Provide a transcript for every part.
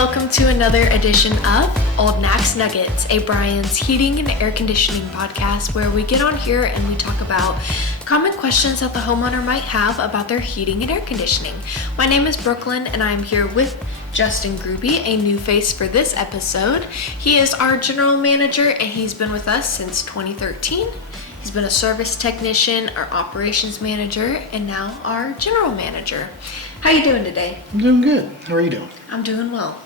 welcome to another edition of Old Knacks Nuggets, a Brian's heating and air conditioning podcast where we get on here and we talk about common questions that the homeowner might have about their heating and air conditioning. My name is Brooklynn and I'm here with Justin Gruby, a new face for this episode. He is our general manager and he's been with us since 2013. He's been a service technician, our operations manager, and now our general manager. How you doing today? I'm doing good. How are you doing? I'm doing well.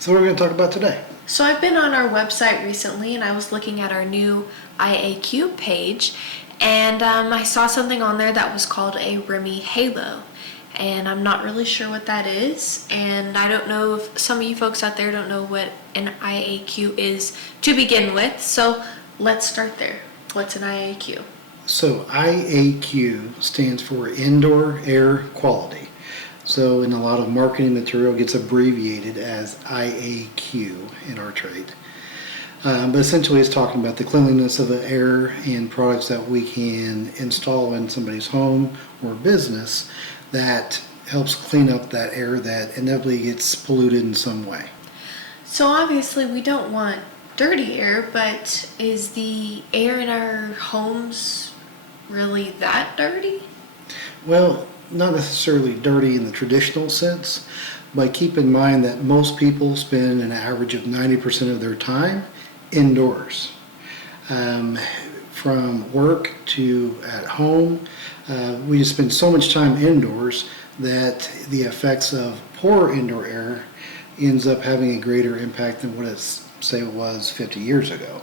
So what are we going to talk about today? So I've been on our website recently and I was looking at our new IAQ page and I saw something on there that was called a Reme Halo. And I'm not really sure what that is, and I don't know if some of you folks out there don't know what an IAQ is to begin with, so let's start there. What's an IAQ? So IAQ stands for Indoor Air Quality. So in a lot of marketing material it gets abbreviated as IAQ in our trade. But essentially it's talking about the cleanliness of the air and products that we can install in somebody's home or business that helps clean up that air that inevitably gets polluted in some way. So obviously we don't want dirty air, but is the air in our homes really that dirty? Well, not necessarily dirty in the traditional sense, but keep in mind that most people spend an average of 90% of their time indoors. From work to at home, we just spend so much time indoors that the effects of poor indoor air ends up having a greater impact than what it was 50 years ago.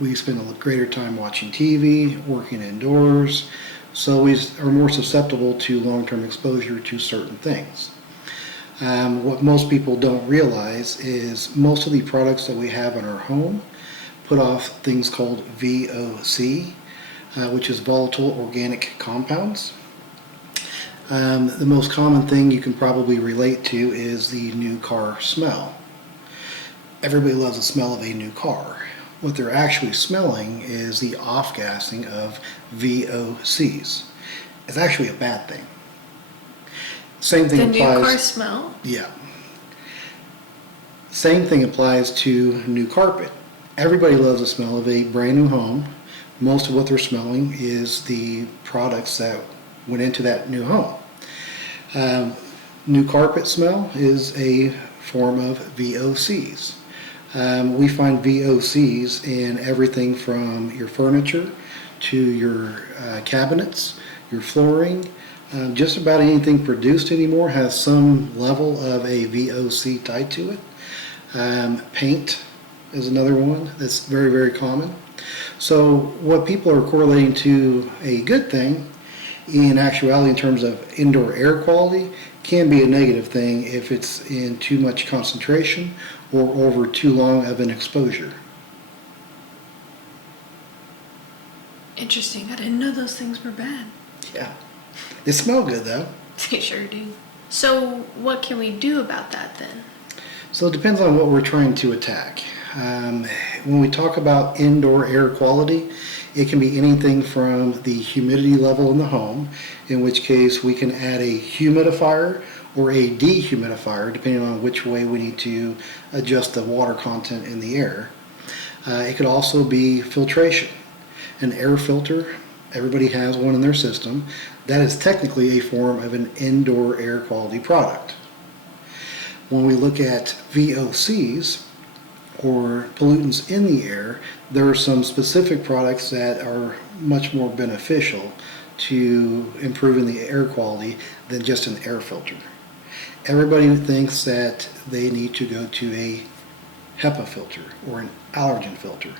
We spend a greater time watching TV, working indoors, so we are more susceptible to long-term exposure to certain things. What most people don't realize is most of the products that we have in our home put off things called VOC, which is volatile organic compounds. The most common thing you can probably relate to is the new car smell. Everybody loves the smell of a new car. What they're actually smelling is the off-gassing of VOCs. It's actually a bad thing. Same thing applies. The new car smell? Yeah. Same thing applies to new carpet. Everybody loves the smell of a brand new home. Most of what they're smelling is the products that went into that new home. New carpet smell is a form of VOCs. We find VOCs in everything from your furniture to your cabinets, your flooring. Just about anything produced anymore has some level of a VOC tied to it. Paint is another one that's very, very common. So what people are correlating to a good thing, in actuality in terms of indoor air quality, can be a negative thing if it's in too much concentration or over too long of an exposure. Interesting. I didn't know those things were bad. Yeah. They smell good though. They sure do. So what can we do about that then? So it depends on what we're trying to attack. When we talk about indoor air quality, it can be anything from the humidity level in the home, in which case we can add a humidifier or a dehumidifier, depending on which way we need to adjust the water content in the air. It could also be filtration. An air filter, everybody has one in their system. That is technically a form of an indoor air quality product. When we look at VOCs, or pollutants in the air, there are some specific products that are much more beneficial to improving the air quality than just an air filter. Everybody thinks that they need to go to a HEPA filter or an allergen filter.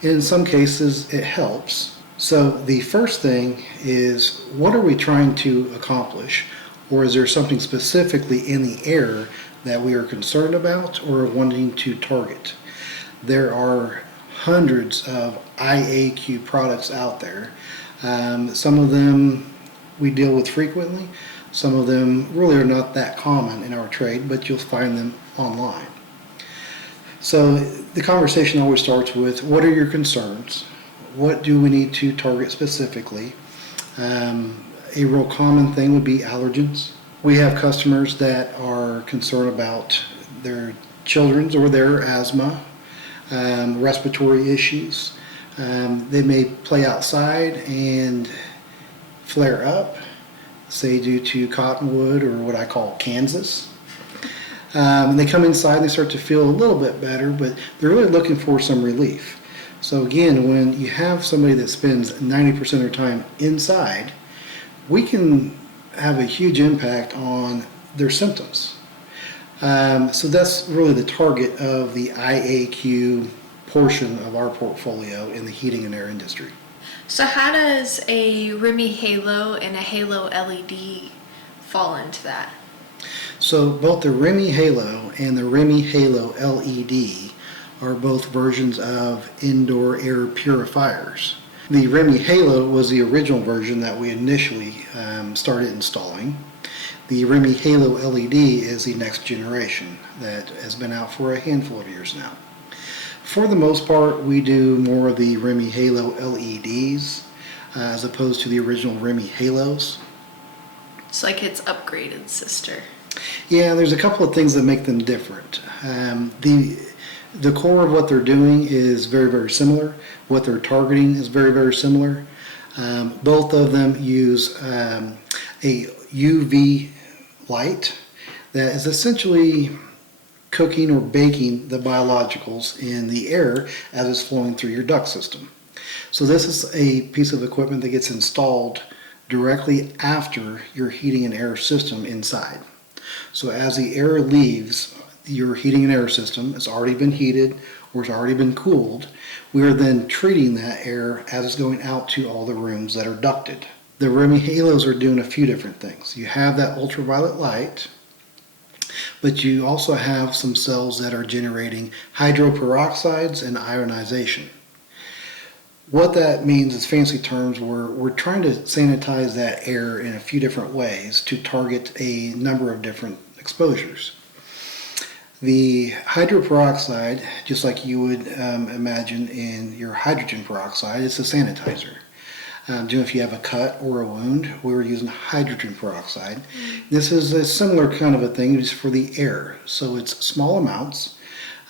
In some cases it helps. So the first thing is, what are we trying to accomplish? Or is there something specifically in the air that we are concerned about or wanting to target? There are hundreds of IAQ products out there. Some of them we deal with frequently. Some of them really are not that common in our trade, but you'll find them online. So the conversation always starts with, what are your concerns? What do we need to target specifically? A real common thing would be allergens. We have customers that are concerned about their children's or their asthma, respiratory issues. They may play outside and flare up, say due to cottonwood or what I call Kansas. They come inside and they start to feel a little bit better, but they're really looking for some relief. So again, when you have somebody that spends 90% of their time inside, we can have a huge impact on their symptoms. So that's really the target of the IAQ portion of our portfolio in the heating and air industry. So how does a Reme Halo and a Halo LED fall into that? So both the Reme Halo and the Reme Halo LED are both versions of indoor air purifiers. The Reme Halo was the original version that we initially started installing. The Reme Halo LED is the next generation that has been out for a handful of years now. For the most part, we do more of the Reme Halo LEDs as opposed to the original Reme Halos. It's like its upgraded sister. Yeah, there's a couple of things that make them different. The core of what they're doing is very, very similar. What they're targeting is very, very similar. Both of them use a UV light that is essentially cooking or baking the biologicals in the air as it's flowing through your duct system. So this is a piece of equipment that gets installed directly after your heating and air system inside. So as the air leaves your heating and air system, it's already been heated or it's already been cooled, we are then treating that air as it's going out to all the rooms that are ducted. The Reme Halos are doing a few different things. You have that ultraviolet light, but you also have some cells that are generating hydroperoxides and ionization. What that means is fancy terms, we're trying to sanitize that air in a few different ways to target a number of different exposures. The hydroperoxide, just like you would imagine in your hydrogen peroxide, it's a sanitizer. If you have a cut or a wound, we're using hydrogen peroxide. This is a similar kind of a thing, just for the air. So it's small amounts.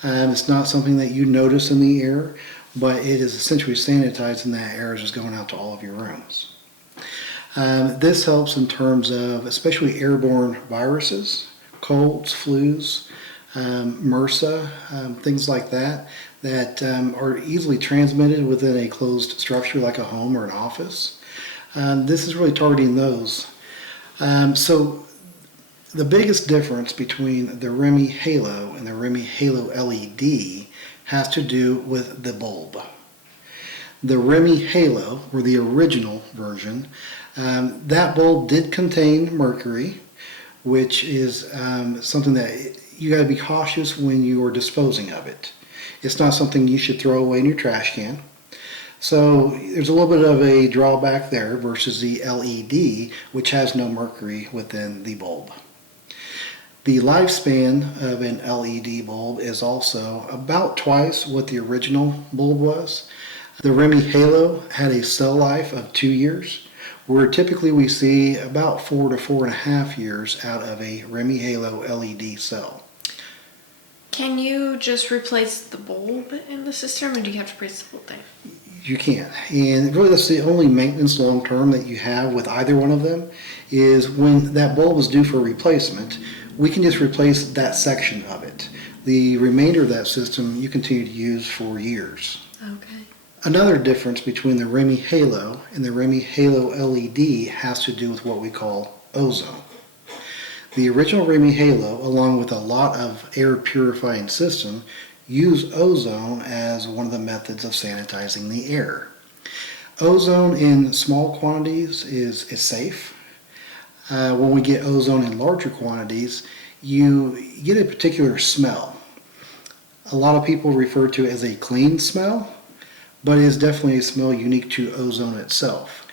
It's not something that you notice in the air, but it is essentially sanitizing that air as it's going out to all of your rooms. This helps in terms of especially airborne viruses, colds, flus, MRSA, things like that are easily transmitted within a closed structure like a home or an office. This is really targeting those. So the biggest difference between the Reme Halo and the Reme Halo LED has to do with the bulb. The Reme Halo, or the original version, that bulb did contain mercury, which is something that you got to be cautious when you are disposing of it. It's not something you should throw away in your trash can. So there's a little bit of a drawback there versus the LED, which has no mercury within the bulb. The lifespan of an LED bulb is also about twice what the original bulb was. The Reme Halo had a cell life of 2 years, where typically we see about 4 to 4.5 years out of a Reme Halo LED cell. Can you just replace the bulb in the system, or do you have to replace the whole thing? You can, and really that's the only maintenance long term that you have with either one of them, is when that bulb is due for replacement, we can just replace that section of it. The remainder of that system you continue to use for years. Okay. Another difference between the Reme Halo and the Reme Halo LED has to do with what we call ozone. The original Reme Halo, along with a lot of air purifying system, use ozone as one of the methods of sanitizing the air. Ozone in small quantities is safe. When we get ozone in larger quantities, you get a particular smell. A lot of people refer to it as a clean smell, but it is definitely a smell unique to ozone itself.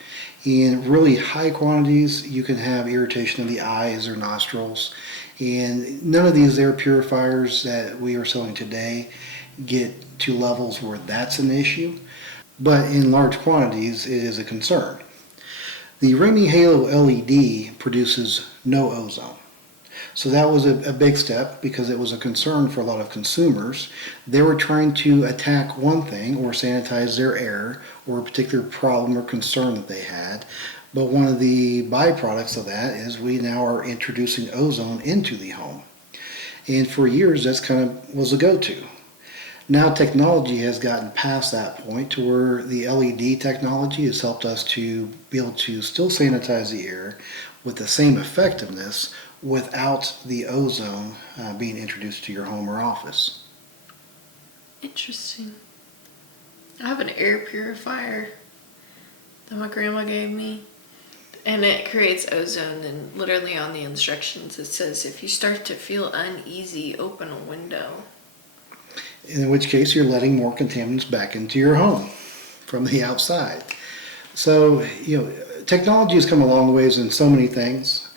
In really high quantities, you can have irritation of the eyes or nostrils, and none of these air purifiers that we are selling today get to levels where that's an issue, but in large quantities it is a concern. The Reme Halo LED produces no ozone. So that was a big step because it was a concern for a lot of consumers. They were trying to attack one thing or sanitize their air or a particular problem or concern that they had. But one of the byproducts of that is we now are introducing ozone into the home. And for years, that's kind of was a go-to. Now technology has gotten past that point to where the LED technology has helped us to be able to still sanitize the air with the same effectiveness without the ozone being introduced to your home or office. Interesting. I have an air purifier that my grandma gave me, and it creates ozone, and literally on the instructions it says if you start to feel uneasy, open a window. In which case you're letting more contaminants back into your home from the outside. So, technology has come a long ways in so many things.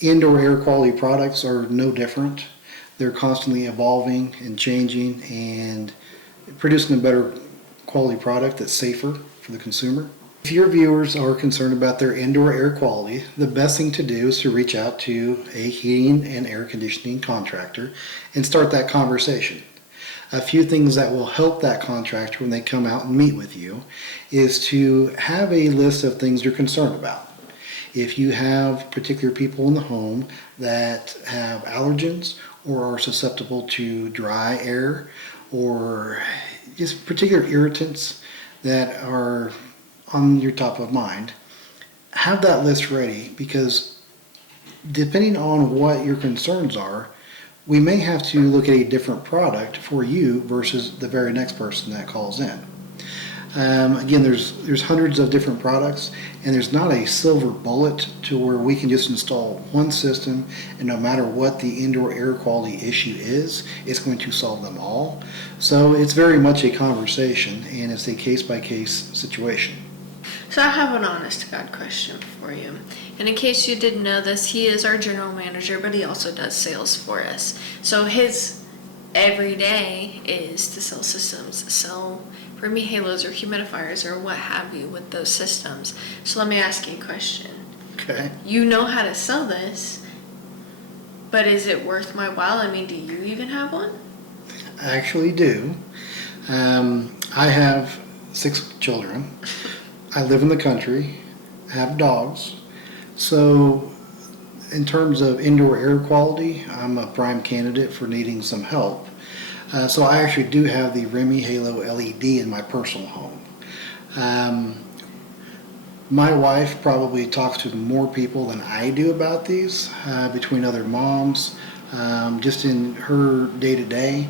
Indoor air quality products are no different. They're constantly evolving and changing and producing a better quality product that's safer for the consumer. If your viewers are concerned about their indoor air quality, the best thing to do is to reach out to a heating and air conditioning contractor and start that conversation. A few things that will help that contractor when they come out and meet with you is to have a list of things you're concerned about. If you have particular people in the home that have allergens or are susceptible to dry air or just particular irritants that are on your top of mind, have that list ready, because depending on what your concerns are, we may have to look at a different product for you versus the very next person that calls in. Again, there's hundreds of different products, and there's not a silver bullet to where we can just install one system and no matter what the indoor air quality issue is, it's going to solve them all. So it's very much a conversation, and it's a case-by-case situation. So I have an honest to God question for you. And in case you didn't know this, he is our general manager, but he also does sales for us. So his every day is to sell systems, sell Reme Halos or humidifiers or what have you with those systems. So let me ask you a question. Okay. You know how to sell this, but is it worth my while? I mean, do you even have one? I actually do. I have 6 children. I live in the country. I have dogs. So in terms of indoor air quality, I'm a prime candidate for needing some help. So I actually do have the Reme Halo LED in my personal home. My wife probably talks to more people than I do about these, between other moms, just in her day-to-day.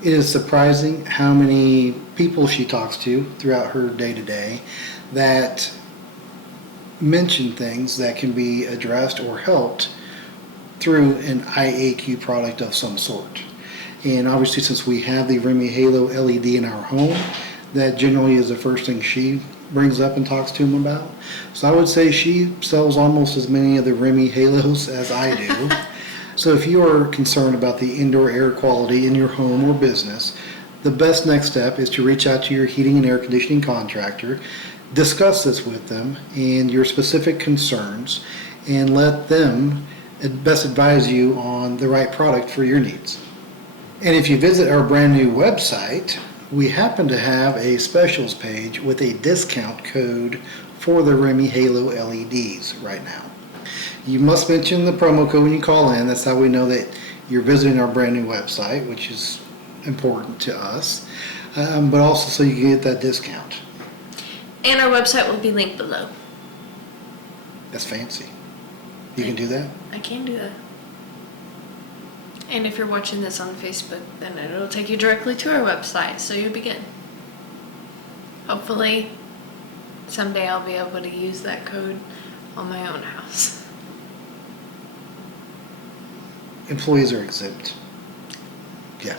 It is surprising how many people she talks to throughout her day-to-day that mention things that can be addressed or helped through an IAQ product of some sort. And obviously, since we have the Reme Halo LED in our home, that generally is the first thing she brings up and talks to them about. So I would say she sells almost as many of the Reme Halos as I do. So if you are concerned about the indoor air quality in your home or business, the best next step is to reach out to your heating and air conditioning contractor, discuss this with them and your specific concerns, and let them best advise you on the right product for your needs. And if you visit our brand new website, we happen to have a specials page with a discount code for the Reme Halo LEDs right now. You must mention the promo code when you call in. That's how we know that you're visiting our brand new website, which is important to us, but also so you can get that discount. And our website will be linked below. That's fancy. You can do that? I can do that. And if you're watching this on Facebook, then it'll take you directly to our website, so you'll be good. Hopefully, someday I'll be able to use that code on my own house. Employees are exempt. Yeah.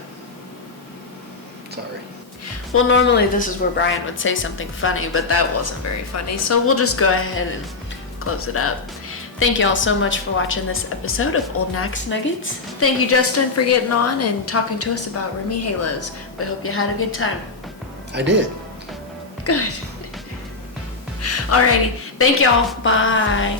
Sorry. Well, normally this is where Brian would say something funny, but that wasn't very funny, so we'll just go ahead and close it up. Thank you all so much for watching this episode of Old Knacks Nuggets. Thank you, Justin, for getting on and talking to us about Reme Halos. We hope you had a good time. I did. Good. Alrighty. Thank y'all. Bye.